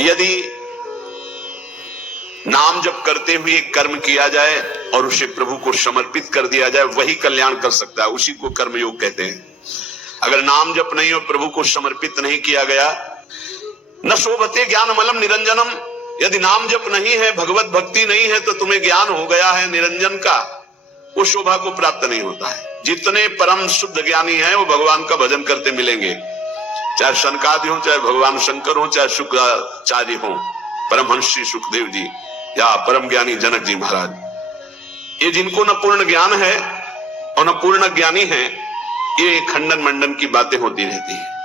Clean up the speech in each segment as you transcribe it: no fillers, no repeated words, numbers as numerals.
यदि नाम जप करते हुए एक कर्म किया जाए और उसे प्रभु को समर्पित कर दिया जाए, वही कल्याण कर सकता है, उसी को कर्मयोग कहते हैं। अगर नाम जप नहीं और प्रभु को समर्पित नहीं किया गया, न शोभते ज्ञानमलम निरंजनम, यदि नाम जप नहीं है, भगवत भक्ति नहीं है, तो तुम्हें ज्ञान हो गया है निरंजन का, वो शोभा को प्राप्त नहीं होता है। जितने परम शुद्ध ज्ञानी हैं वो भगवान का भजन करते मिलेंगे, चाहे शनकादि हो, चाहे भगवान शंकर हो, चाहे शुक्राचार्य हो, परमहंस श्री सुखदेव जी या परम ज्ञानी जनक जी महाराज। ये जिनको न पूर्ण ज्ञान है और न पूर्ण ज्ञानी है, ये खंडन मंडन की बातें होती रहती है।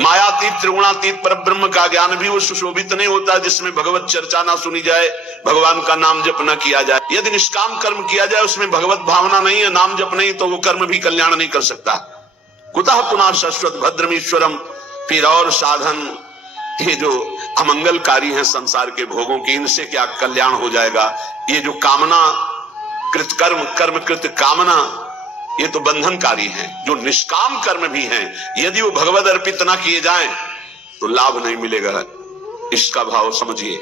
मायातीत त्रिगुणातीत पर ब्रह्म का ज्ञान भी वो सुशोभित नहीं होता जिसमें भगवत चर्चा ना सुनी जाए, भगवान का नाम जप न किया जाए। यदि निष्काम कर्म किया जाए, उसमें भगवत भावना नहीं है, नाम जप नहीं, तो वो कर्म भी कल्याण नहीं कर सकता। कुतः पुनः शाश्वत भद्रमीश्वरम, फिर और साधन ये जो अमंगलकारी हैं संसार के भोगों की, इनसे क्या कल्याण हो जाएगा। ये जो कामना कृत कर्म, कर्म कृत कामना, ये तो बंधनकारी है। जो निष्काम कर्म भी हैं, यदि वो भगवद अर्पित ना किए जाएं तो लाभ नहीं मिलेगा। इसका भाव समझिए।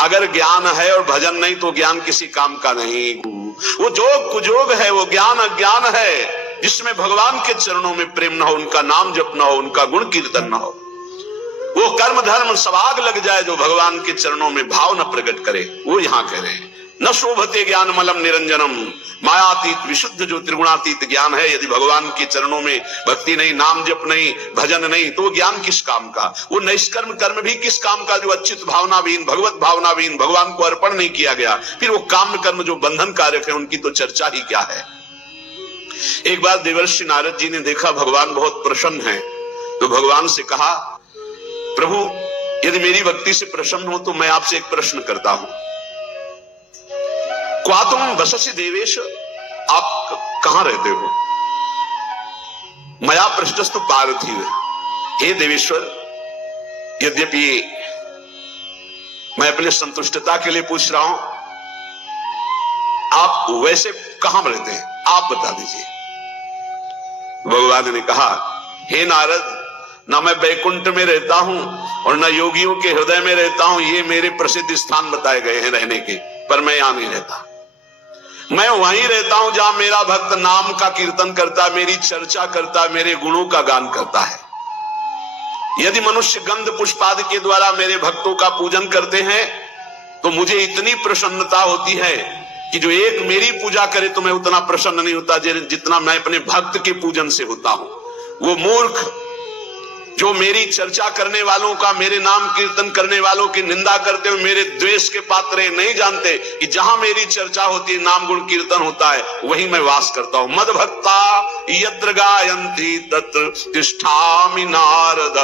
अगर ज्ञान है और भजन नहीं तो ज्ञान किसी काम का नहीं। वो जोग कुजोग है, वो ज्ञान अज्ञान है जिसमें भगवान के चरणों में प्रेम न हो, उनका नाम जप न हो, उनका गुण कीर्तन न हो। वो कर्म धर्म सवाग लग जाए जो भगवान के चरणों में भाव न प्रकट करे, वो यहां कह रहे हैं। न शोभते ज्ञान मलम निरंजनम, मायातीत विशुद्ध जो त्रिगुणातीत ज्ञान है, यदि भगवान के चरणों में भक्ति नहीं, नाम जप नहीं, भजन नहीं, तो वो ज्ञान किस काम का। वो नैष्कर्म कर्म भी किस काम का जो अच्युत भावनाविहीन, भगवत भावनाविहीन, भगवान को अर्पण नहीं किया गया। फिर वो काम कर्म जो बंधन कारक है, उनकी तो चर्चा ही क्या है। एक बार देवर्षि नारद जी ने देखा भगवान बहुत प्रसन्न है, तो भगवान से कहा, प्रभु यदि मेरी भक्ति से प्रसन्न हो तो मैं आपसे एक प्रश्न करता हूं। क्वा तुम वससि देवेश, आप कहां रहते हो। मया पृष्ठस्तु पार्थिव, हे देवेश्वर, यद्यपि मैं अपने संतुष्टता के लिए पूछ रहा हूं, आप वैसे कहां रहते हैं, आप बता दीजिए। भगवान ने कहा, हे नारद, ना मैं बैकुंठ में रहता हूं और ना योगियों के हृदय में रहता हूं, ये मेरे प्रसिद्ध स्थान बताए गए हैं रहने के, पर मैं यहां नहीं रहता। मैं वहीं रहता हूं जहां मेरा भक्त नाम का कीर्तन करता, मेरी चर्चा करता, मेरे गुणों का गान करता है। यदि मनुष्य गंध पुष्पादि के द्वारा मेरे भक्तों का पूजन करते हैं तो मुझे इतनी प्रसन्नता होती है कि जो एक मेरी पूजा करे तो मैं उतना प्रसन्न नहीं होता जितना मैं अपने भक्त के पूजन से होता हूं। वो मूर्ख जो मेरी चर्चा करने वालों का, मेरे नाम कीर्तन करने वालों की निंदा करते हुए मेरे द्वेष के पात्र नहीं जानते कि जहां मेरी चर्चा होती है, नाम गुण कीर्तन होता है, वहीं मैं वास करता हूं। मद भक्ता यत्र गायन्ति तत्र तिष्ठामि नारद।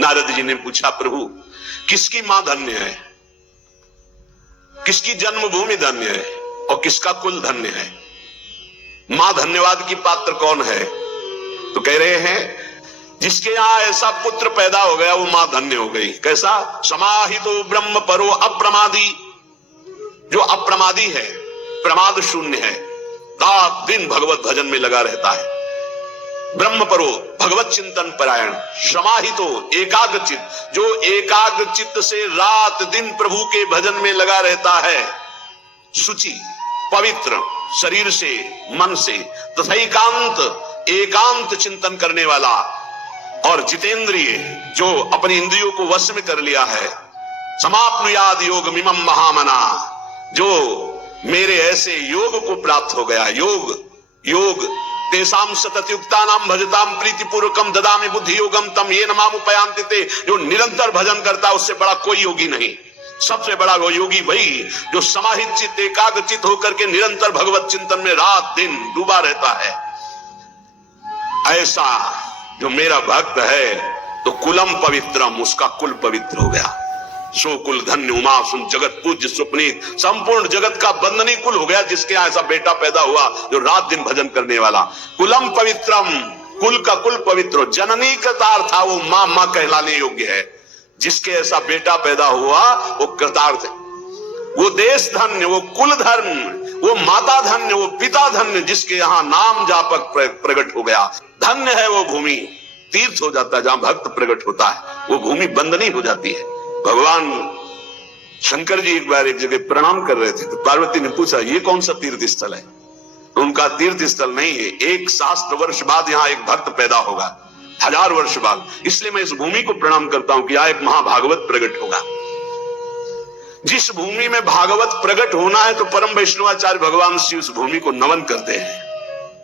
नारद जी ने पूछा, प्रभु किसकी मां धन्य है, किसकी जन्मभूमि धन्य है और किसका कुल धन्य है। मां धन्यवाद की पात्र कौन है, तो कह रहे हैं जिसके यहां ऐसा पुत्र पैदा हो गया वो मां धन्य हो गई। कैसा, समाहितो ब्रह्म परो अप्रमादी, जो अप्रमादी है, प्रमाद शून्य है, रात दिन भगवत भजन में लगा रहता है। ब्रह्म परो, भगवत चिंतन परायण, समाहितो एकाग्रचित, जो एकाग्रचित से रात दिन प्रभु के भजन में लगा रहता है, शुचि पवित्र शरीर से मन से, तथा एकांत चिंतन करने वाला, और जितेंद्रिय जो अपनी इंद्रियों को वश में कर लिया है। समाप्नुयाद योग मिमम महामना, जो मेरे ऐसे योग को प्राप्त हो गया। योग तेसाम सततयुक्ता नाम भजताम प्रीतिपूर्वकम ददामि बुद्धि योगम तम ये नमाम उपयांति ते। जो निरंतर भजन करता है उससे बड़ा कोई योगी नहीं। सबसे बड़ा वो योगी वही जो समाहित चित्त एकाग्रचित होकर के निरंतर भगवत चिंतन में रात दिन डूबा रहता है। ऐसा जो मेरा भक्त है तो कुलम पवित्रम, उसका कुल पवित्र हो गया। सो कुल धन्य उमा सुन जगत पूज्य सुपनीत, संपूर्ण जगत का बंदनी कुल हो गया जिसके यहां ऐसा बेटा पैदा हुआ जो रात दिन भजन करने वाला। कुलम पवित्रम, कुल का कुल पवित्र। जननी का अर्थ था वो मां कहलाने योग्य है। जिसके ऐसा बेटा पैदा हुआ वो कृतार्थ है। वो देश धन्य, वो कुल धन्य, वो माता धन्य, वो पिता धन्य, जिसके यहां नाम जापक प्रकट हो गया। धन्य है वो भूमि तीर्थ हो जाता है जहां भक्त प्रकट होता है, वो भूमि बंद नहीं हो जाती है। भगवान शंकर जी एक बार एक जगह प्रणाम कर रहे थे, तो पार्वती ने पूछा ये कौन सा तीर्थ स्थल है? तो उनका तीर्थ स्थल नहीं है, 1 सहस्त्र वर्ष बाद यहाँ एक भक्त पैदा होगा, 1000 वर्ष बाद, इसलिए मैं इस भूमि को प्रणाम करता हूं कि यहाँ एक महाभागवत प्रकट होगा। जिस भूमि में भागवत प्रकट होना है तो परम वैष्णवाचार्य भगवान शिव उस भूमि को नमन करते हैं।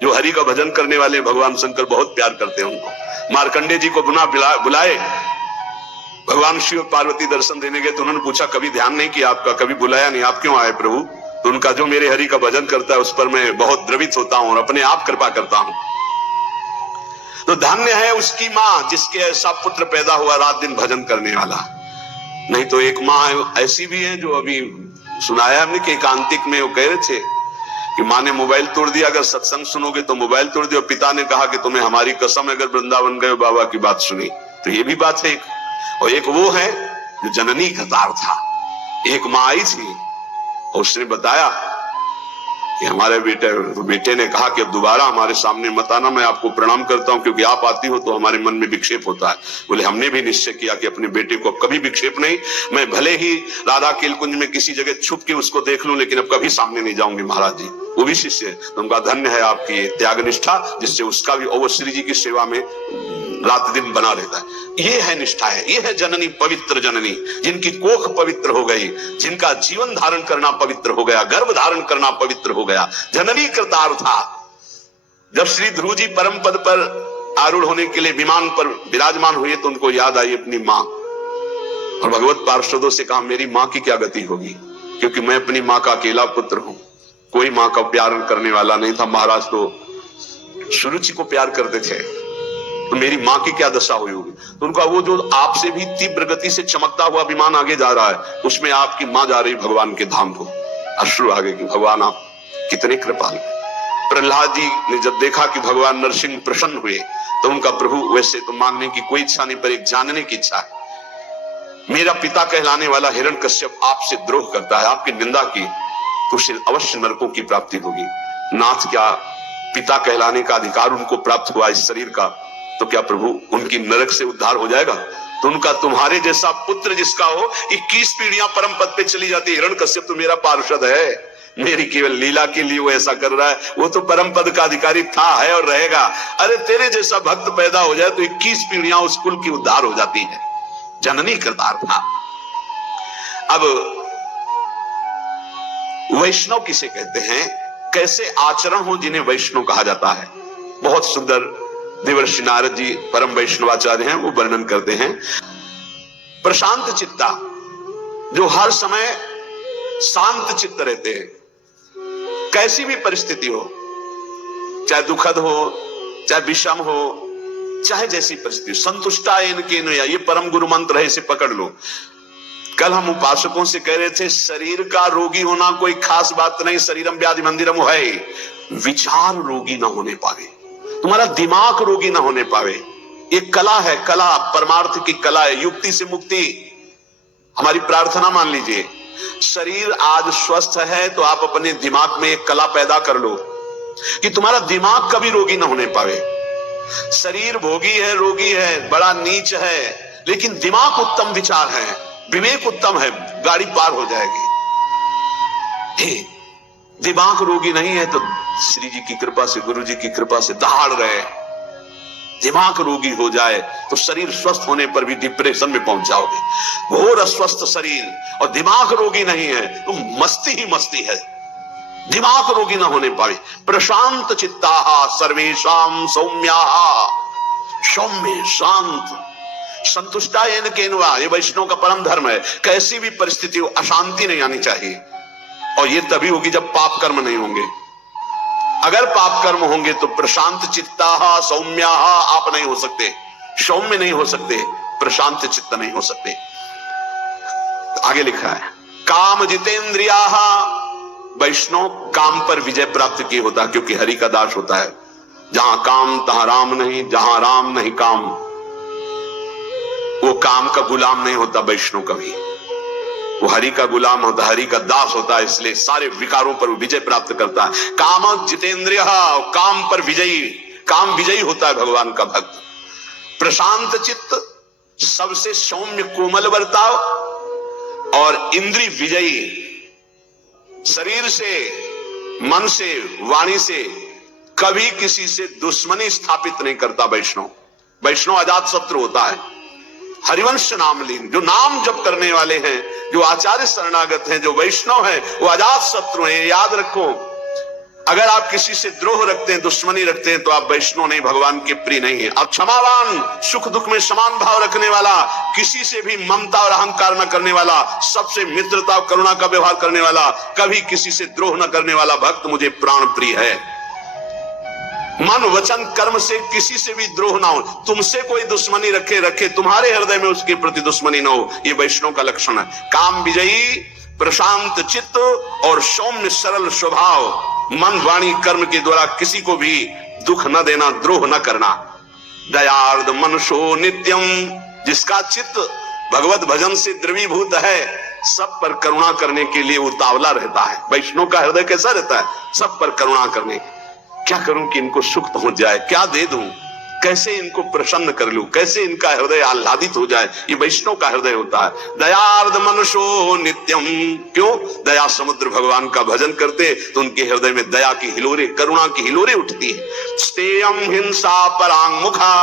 जो हरि का भजन करने वाले भगवान शंकर बहुत प्यार करते हैं उनको। मार्कंडे जी को बुलाए, भगवान शिव पार्वती दर्शन देने गए तो उन्होंने पूछा कभी ध्यान नहीं किया आपका, कभी बुलाया नहीं, आप क्यों आए प्रभु? तो उनका जो मेरे हरि का भजन करता है उस पर मैं बहुत द्रवित होता हूं और अपने आप कृपा करता हूं। तो धन्य है उसकी मां जिसके ऐसा पुत्र पैदा हुआ रात दिन भजन करने वाला। नहीं तो एक माँ ऐसी भी है जो अभी सुनाया हमने कि एकांतिक में वो कह रहे थे कि माँ ने मोबाइल तोड़ दिया, अगर सत्संग सुनोगे तो मोबाइल तोड़ दिया। पिता ने कहा कि तुम्हें हमारी कसम अगर वृंदावन गए बाबा की बात सुनी। तो ये भी बात है। और एक वो है जो जननी का तार था। एक माँ आई थी और उसने बताया कि हमारे बेटे ने कहा कि अब दोबारा हमारे सामने मत आना, मैं आपको प्रणाम करता हूं क्योंकि आप आती हो तो हमारे मन में विक्षेप होता है। बोले हमने भी निश्चय किया कि अपने बेटे को अब कभी विक्षेप नहीं, मैं भले ही राधा केलकुंज में किसी जगह छुप के उसको देख लूं लेकिन अब कभी सामने नहीं जाऊंगी महाराज जी। वो भी शिष्य है। तो उनका धन्य है आपकी त्याग निष्ठा जिससे उसका भी और श्री जी की सेवा में रात दिन बना रहता है। ये है निष्ठा है, ये है जननी, पवित्र जननी, जिनकी कोख पवित्र हो गई, जिनका जीवन धारण करना पवित्र हो गया, गर्भ धारण करना पवित्र हो गया। जननी कृतार्था। जब श्री ध्रुव जी परम पद पर आरूढ़ होने के लिए विमान पर विराजमान हुए तो उनको याद आई अपनी माँ और भगवत पार्षदों से कहा मेरी माँ की क्या गति होगी, क्योंकि मैं अपनी माँ का अकेला पुत्र हूं, कोई माँ का प्यार करने वाला नहीं था। महाराज तो सुरुचि को प्यार करते थे, तो मेरी माँ की क्या दशा हुई होगी। तो उनका वो जो आपसे भी तीव्र गति से चमकता हुआ विमान आगे जा रहा है उसमें आपकी माँ जा रही भगवान के धाम को। अश्रु आगे कि भगवान आप कितने कृपालु। प्रहलाद जी ने जब देखा कि भगवान नरसिंह प्रसन्न हुए तो उनका प्रभु वैसे तो मांगने की कोई इच्छा नहीं पर एक जानने की इच्छा है। मेरा पिता कहलाने वाला हिरण्यकश्यप आपसे द्रोह करता है, आपकी निंदा की तो उसे अवश्य नरकों की प्राप्ति होगी। नाथ क्या पिता कहलाने का अधिकार उनको प्राप्त हुआ इस शरीर का, तो क्या प्रभु उनकी नरक से उद्धार हो जाएगा? तो उनका तुम्हारे जैसा पुत्र जिसका हो 21 पीढ़ियां परम पद पे चली जाती। हिरण्यकश्यप तो मेरा पार्षद है, मेरी केवल लीला के लिए वो ऐसा कर रहा है, वो तो परम पद का अधिकारी था, है और रहेगा। अरे तेरे जैसा भक्त पैदा हो जाए तो 21 पीढ़ियां उस कुल की उद्धार हो जाती है। जननी कृतार्थ था। अब वैष्णव किसे कहते हैं, कैसे आचरण हो जिन्हें वैष्णव कहा जाता है। बहुत सुंदर देवर्षि नारद जी परम वैष्णवाचार्य हैं, वो वर्णन करते हैं। प्रशांत चित्ता, जो हर समय शांत चित्त रहते हैं, कैसी भी परिस्थिति हो, चाहे दुखद हो, चाहे विषम हो, चाहे जैसी परिस्थिति, संतुष्टा इनके नया, ये परम गुरु मंत्र है, इसे पकड़ लो। कल हम उपासकों से कह रहे थे शरीर का रोगी होना कोई खास बात नहीं, शरीरम व्याधि मंदिरम है, विचार रोगी ना होने पावे, तुम्हारा दिमाग रोगी ना होने पावे। एक कला है, कला परमार्थ की कला है, युक्ति से मुक्ति। हमारी प्रार्थना मान लीजिए, शरीर आज स्वस्थ है तो आप अपने दिमाग में एक कला पैदा कर लो कि तुम्हारा दिमाग कभी रोगी ना होने पावे। शरीर भोगी है, रोगी है, बड़ा नीच है, लेकिन दिमाग उत्तम विचार है, विवेक उत्तम है, गाड़ी पार हो जाएगी। दिमाग रोगी नहीं है तो श्री जी की कृपा से, गुरु जी की कृपा से दहाड़ रहे। दिमाग रोगी हो जाए तो शरीर स्वस्थ होने पर भी डिप्रेशन में पहुंच जाओगे। घोर अस्वस्थ शरीर और दिमाग रोगी नहीं है तो मस्ती ही मस्ती है, दिमाग रोगी ना होने पाए। प्रशांत चित्ता सर्वेशाम सौम्या, सौम्य शांत, संतुष्टा येन केनवा, ये वैष्णव का परम धर्म है। कैसी भी परिस्थिति हो अशांति नहीं आनी चाहिए, और ये तभी होगी जब पाप कर्म नहीं होंगे। अगर पाप कर्म होंगे तो प्रशांत चित्ता सौम्या आप नहीं हो सकते, सौम्य नहीं हो सकते, प्रशांत चित्त नहीं हो सकते। आगे लिखा है काम जितेंद्रिया, वैष्णव काम पर विजय प्राप्त किए होता है क्योंकि हरि का दास होता है। जहां काम तहां राम नहीं, जहां राम नहीं काम, वो काम का गुलाम नहीं होता वैष्णव कभी, वो हरि का गुलाम होता, हरि का दास होता है, इसलिए सारे विकारों पर विजय प्राप्त करता है। काम जितेंद्रिय, काम पर विजयी, काम विजयी होता है भगवान का भक्त। प्रशांत चित्त, सबसे सौम्य कोमल बर्ताव और इंद्रिय विजयी, शरीर से, मन से, वाणी से कभी किसी से दुश्मनी स्थापित नहीं करता वैष्णव। वैष्णव अजात शत्रु होता है। हरिवंश नाम लीन, जो नाम जप करने वाले हैं, जो आचार्य शरणागत हैं, जो वैष्णव हैं, वो अजात शत्रु हैं। याद रखो, अगर आप किसी से द्रोह रखते हैं, दुश्मनी रखते हैं, तो आप वैष्णव नहीं, भगवान के प्रिय नहीं है। आप क्षमावान, सुख दुख में समान भाव रखने वाला, किसी से भी ममता और अहंकार न करने वाला, सबसे मित्रता और करुणा का व्यवहार करने वाला, कभी किसी से द्रोह न करने वाला भक्त मुझे प्राण प्रिय है। मन वचन कर्म से किसी से भी द्रोह ना हो। तुमसे कोई दुश्मनी रखे, तुम्हारे हृदय में उसके प्रति दुश्मनी ना हो, ये वैष्णव का लक्षण है। काम विजयी, प्रशांत चित्त और सौम्य सरल स्वभाव, मन वाणी कर्म के द्वारा किसी को भी दुख न देना, द्रोह न करना। दयार्द मनुष्यो नित्यम, जिसका चित्त भगवत भजन से द्रवीभूत है, सब पर करुणा करने के लिए उतावला रहता है। वैष्णव का हृदय कैसा रहता है? सब पर करुणा करने। क्या करूं कि इनको सुख पहुंच जाए, क्या दे दूं, कैसे इनको प्रसन्न कर लूं, कैसे इनका हृदय आह्लादित हो जाए, ये वैष्णव का हृदय होता है। दयार्द मनुष्यो नित्यम, क्यों? दया समुद्र भगवान का भजन करते तो उनके हृदय में दया की हिलोरे, करुणा की हिलोरे उठती है। स्तेयम हिंसा परांग मुखा,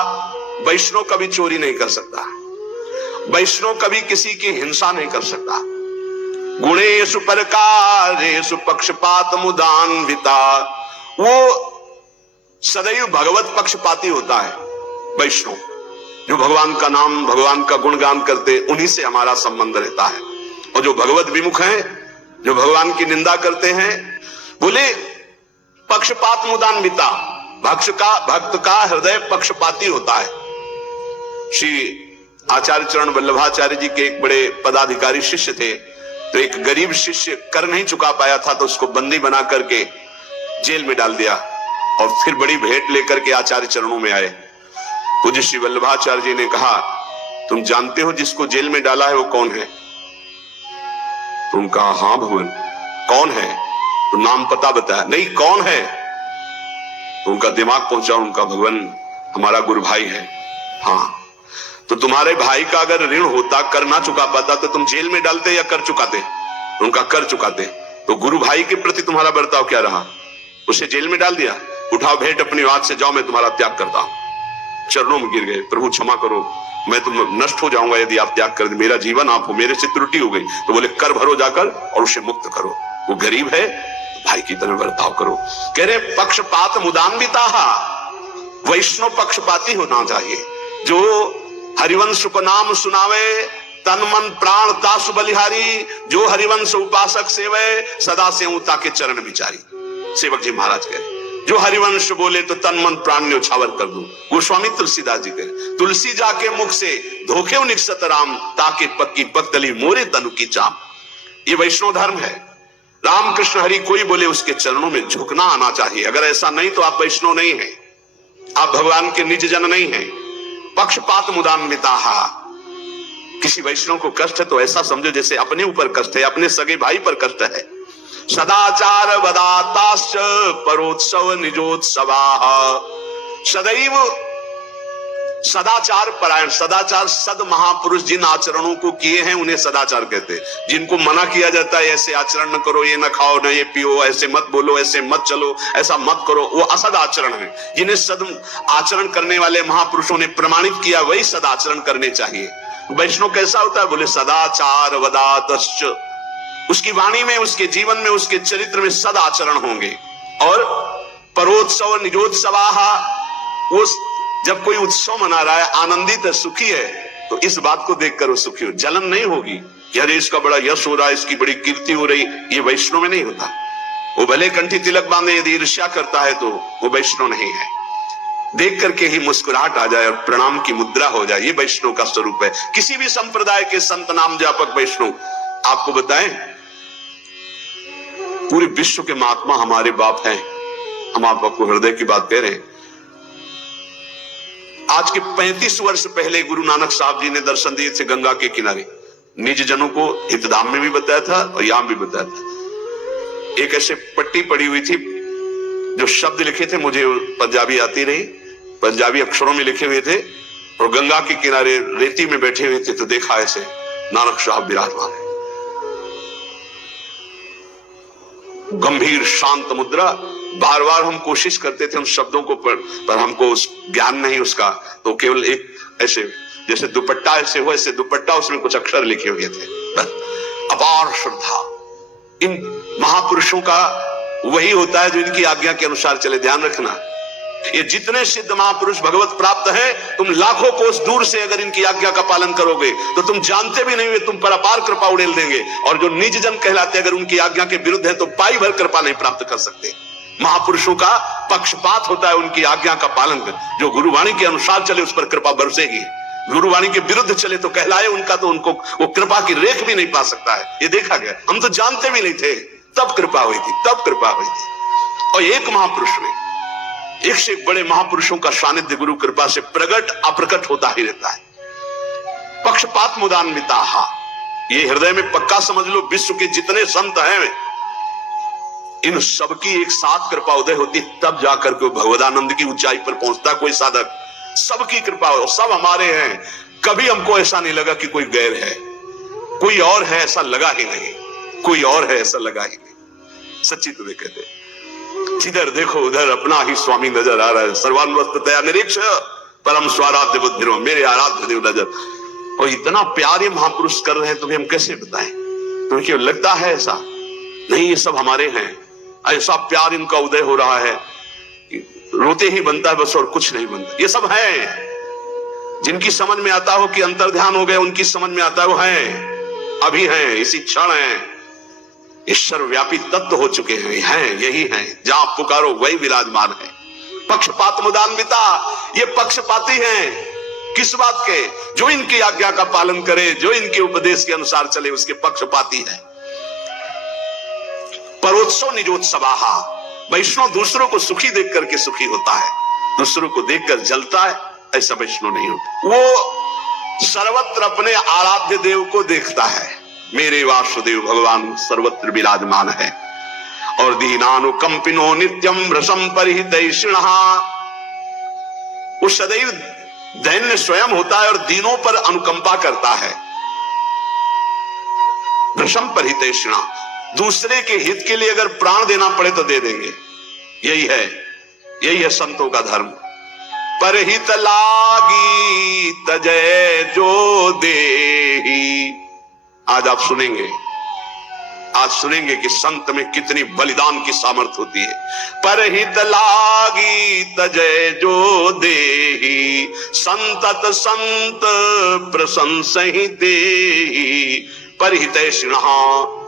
वैष्णव कभी चोरी नहीं कर सकता, वैष्णव कभी किसी की हिंसा नहीं कर सकता। गुणेषु परकारेषु पक्षपात मुदान्विता, वो सदैव भगवत पक्षपाती होता है वैष्णव। जो भगवान का नाम, भगवान का गुणगान करते, उन्हीं से हमारा संबंध रहता है। और जो भगवत विमुख हैं, जो भगवान की निंदा करते हैं, बोले पक्षपात मुदान्विता, भक्त का हृदय पक्षपाती होता है। श्री आचार्य चरण वल्लभाचार्य जी के एक बड़े पदाधिकारी शिष्य थे, तो एक गरीब शिष्य कर नहीं चुका पाया था, तो उसको बंदी बना करके जेल में डाल दिया और फिर बड़ी भेंट लेकर के आचार्य चरणों में आए। पूज्य श्री वल्लभाचार्य जी ने कहा, तुम जानते हो जिसको जेल में डाला है वो कौन है? तो उनका हाँ भगवान। कौन है? तो नाम पता बताया। नहीं, कौन है? तो उनका दिमाग पहुंचा, उनका भगवान हमारा गुरु भाई है। हाँ, तो तुम्हारे भाई का अगर ऋण होता, कर ना चुका पाता, तो तुम जेल में डालते या कर चुकाते? उनका कर चुकाते। तो गुरु भाई के प्रति तुम्हारा बर्ताव क्या रहा? उसे जेल में डाल दिया। उठाओ भेंट अपनी बात से, जाओ मैं तुम्हारा त्याग करता हूं। चरणों में गिर गए, प्रभु क्षमा करो, मैं तुम नष्ट हो जाऊंगा यदि आप त्याग कर दे, मेरा जीवन आप हो, मेरे से त्रुटि हो गई। तो बोले कर भरो जाकर और उसे मुक्त करो। वो गरीब है, भाई की तरह बर्ताव करो। कह रहे पक्षपात मुदान्विता, वैष्णव पक्षपाती होना चाहिए। जो हरिवंश को नाम सुनावे, तन मन प्राण तासु बलिहारी, जो हरिवंश उपासक सेवे, सदा से ऊता के चरण विचारी। सेवक जी महाराज कह रहे, जो हरिवंश बोले तो तन मन प्राण न्योछावर कर दूं। गोस्वामी तुलसीदास जी कहे, तुलसी जाके मुख से धोखे निकसत राम, ताके पक्की पक्तली मोरे तनु की चाम। ये वैष्णव धर्म है। राम कृष्ण हरि कोई बोले उसके चरणों में झुकना आना चाहिए। अगर ऐसा नहीं तो आप वैष्णव नहीं है, आप भगवान के निज जन नहीं है। पक्षपात मुदान्विता, किसी वैष्णव को कष्ट है तो ऐसा समझो जैसे अपने ऊपर कष्ट है, अपने सगे भाई पर कष्ट है। सदाचार वदाताश्च परोत्सव निजोत्सवा, सदैव सदाचार परायण, सदाचार सद महापुरुष जिन आचरणों को किए हैं उन्हें सदाचार कहते हैं। जिनको मना किया जाता है ऐसे आचरण न करो, ये न खाओ, न ये पियो, ऐसे मत बोलो, ऐसे मत चलो, ऐसा मत करो, वो असद आचरण है। जिन्हें सद आचरण करने वाले महापुरुषों ने प्रमाणित किया, वही सद आचरण करने चाहिए। वैष्णव कैसा होता है? बोले सदाचार वदातश्च, उसकी वाणी में, उसके जीवन में, उसके चरित्र में सद आचरण होंगे। और परोत्सव निजोत्सवाहा, वो जब कोई उत्सव मना रहा है, आनंदित है, सुखी है, तो इस बात को देखकर वो सुखी हो, जलन नहीं होगी कि अरे इसका बड़ा यश हो रहा है, इसकी बड़ी कीर्ति हो रही। ये वैष्णव में नहीं होता। वो भले कंठी तिलक बांधे, यदि ईर्ष्या करता है तो वो वैष्णव नहीं है। देख करके ही मुस्कुराहट आ जाए और प्रणाम की मुद्रा हो जाए, ये वैष्णव का स्वरूप है। किसी भी संप्रदाय के संत नाम जापक वैष्णव, आपको बताएं, पूरे विश्व के महात्मा हमारे बाप हैं। हम आपको हृदय की बात कह रहे हैं। आज के 35 वर्ष पहले गुरु नानक साहब जी ने दर्शन दिए थे गंगा के किनारे। निज जनों को हितधाम में भी बताया था और यहां भी बताया था। एक ऐसे पट्टी पड़ी हुई थी, जो शब्द लिखे थे, मुझे पंजाबी आती नहीं, पंजाबी अक्षरों में लिखे हुए थे, और गंगा के किनारे रेती में बैठे हुए थे तो देखा ऐसे नानक साहब विराजमान है, गंभीर शांत मुद्रा। बार बार हम कोशिश करते थे उन शब्दों को पर हमको उस ज्ञान नहीं उसका, तो केवल एक ऐसे जैसे दुपट्टा ऐसे हो, ऐसे दुपट्टा उसमें कुछ अक्षर लिखे हुए थे। अपार श्रद्धा इन महापुरुषों का वही होता है जो इनकी आज्ञा के अनुसार चले। ध्यान रखना, ये जितने सिद्ध महापुरुष भगवत प्राप्त हैं, तुम लाखों कोस दूर से अगर इनकी आज्ञा का पालन करोगे तो तुम जानते भी नहीं हुए तुम पर अपार कृपा उड़ेल देंगे। और जो निज जन कहलाते अगर उनकी आज्ञा के विरुद्ध है तो पाई भर कृपा नहीं प्राप्त कर सकते। महापुरुषों का पक्षपात होता है उनकी आज्ञा का पालन कर, जो गुरुवाणी के अनुसार चले उस पर कृपा बरसेगी, गुरुवाणी के विरुद्ध चले तो कहलाए उनका तो उनको वो कृपा की रेख भी नहीं पा सकता है। ये देखा गया, हम तो जानते भी नहीं थे, तब कृपा हुई थी, तब कृपा हुई थी। और एक महापुरुष में एक से एक बड़े महापुरुषों का सानिध्य गुरु कृपा से प्रकट अप्रकट होता ही रहता है। पक्षपात मुदान्विता, ये हृदय में पक्का समझ लो, विश्व के जितने संत हैं इन सबकी एक साथ कृपा उदय होती, तब जाकर के भगवदानंद की ऊंचाई पर पहुंचता कोई साधक। सबकी कृपा हो, सब हमारे हैं, कभी हमको ऐसा नहीं लगा कि कोई गैर है, कोई और है ऐसा लगा ही नहीं, कोई और है ऐसा लगा ही नहीं। सच्ची तुम्हें कहते, जिधर देखो उधर अपना ही स्वामी नजर आ रहा है। सर्वान्वस्ततया निरीक्ष परम स्वाराध्य बुद्धि, मेरे आराध्य देव नजर। और इतना प्यार ये महापुरुष कर रहे हैं, तुम्हें हम कैसे बताएं? तुम्हें क्यों लगता है ऐसा? नहीं, ये सब हमारे हैं। ऐसा प्यार इनका उदय हो रहा है कि रोते ही बनता है बस, और कुछ नहीं बनता। ये सब हैं जिनकी समझ में आता हो कि अंतर्ध्यान हो गए, उनकी समझ में आता है वो हैं, अभी हैं, इसी क्षण हैं, ईश्वर व्यापी तत्व हो चुके हैं, यही हैं, जहां पुकारो वही विराजमान है। पक्षपात मुदान्विता, ये पक्षपाती हैं। किस बात के? जो इनकी आज्ञा का पालन करे, जो इनके उपदेश के अनुसार चले, उसके पक्षपाती है। परोत्सव निजोत्सवाहा, वैष्णव दूसरों को सुखी देख करके सुखी होता है, दूसरों को देखकर जलता है, ऐसा वैष्णव नहीं होता। वो सर्वत्र अपने आराध्य देव को देखता है, मेरे वासुदेव भगवान सर्वत्र विराजमान है। और दीनानुकंपिनो नित्यम रसम परिहितैषिणः, वो सदैव दैन्य स्वयं होता है और दीनों पर अनुकंपा करता है। रसम परिहितैषिणः, दूसरे के हित के लिए अगर प्राण देना पड़े तो दे देंगे, यही है संतों का धर्म। परहित लागी तजय जो देही, आज आप सुनेंगे, आज सुनेंगे कि संत में कितनी बलिदान की सामर्थ्य होती है। परहित लागी तजय जो देही, संतत संत प्रशंसहि देही। परिहितैषिणः,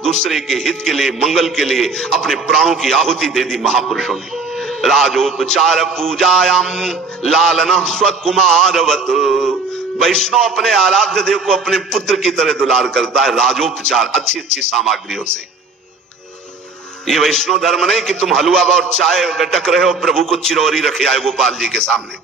दूसरे के हित के लिए, मंगल के लिए अपने प्राणों की आहुति दे दी महापुरुषों ने। राजोपचार पूजायाम लालना स्वकुमारवत, वैष्णव अपने आराध्य देव को अपने पुत्र की तरह दुलार करता है, राजोपचार, अच्छी अच्छी सामग्रियों से। ये वैष्णव धर्म नहीं कि तुम हलवा और चाय गटक रहे हो, प्रभु को चिरौरी रखे आए गोपाल जी के सामने।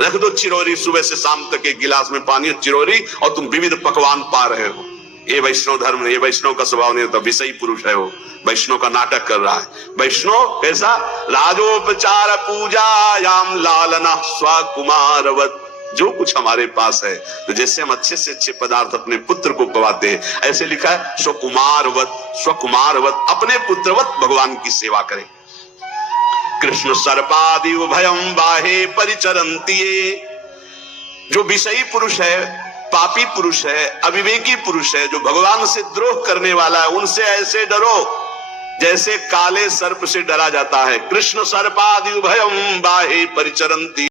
रख दो चिरौरी, सुबह से शाम तक एक गिलास में पानी और चिरौरी, और तुम विविध पकवान पा रहे हो। ये वैष्णव धर्म नहीं, ये वैष्णव का स्वभाव नहीं होता। विषयी पुरुष है वो, वैष्णव का नाटक कर रहा है। वैष्णव कैसा? राजोपचार पूजायाम लालना स्वकुमारवत, जो कुछ हमारे पास है, तो जैसे हम अच्छे से अच्छे पदार्थ अपने पुत्र को पवाते हैं, ऐसे लिखा है स्वकुमारवत, स्वकुमारवत, अपने पुत्रवत भगवान की सेवा करें। कृष्ण सर्पादि उभयम बाहे परिचरन्ति, जो विषयी पुरुष है, पापी पुरुष है, अविवेकी पुरुष है, जो भगवान से द्रोह करने वाला है, उनसे ऐसे डरो जैसे काले सर्प से डरा जाता है। कृष्ण सर्पादि उभयम बाहे परिचरन्ति।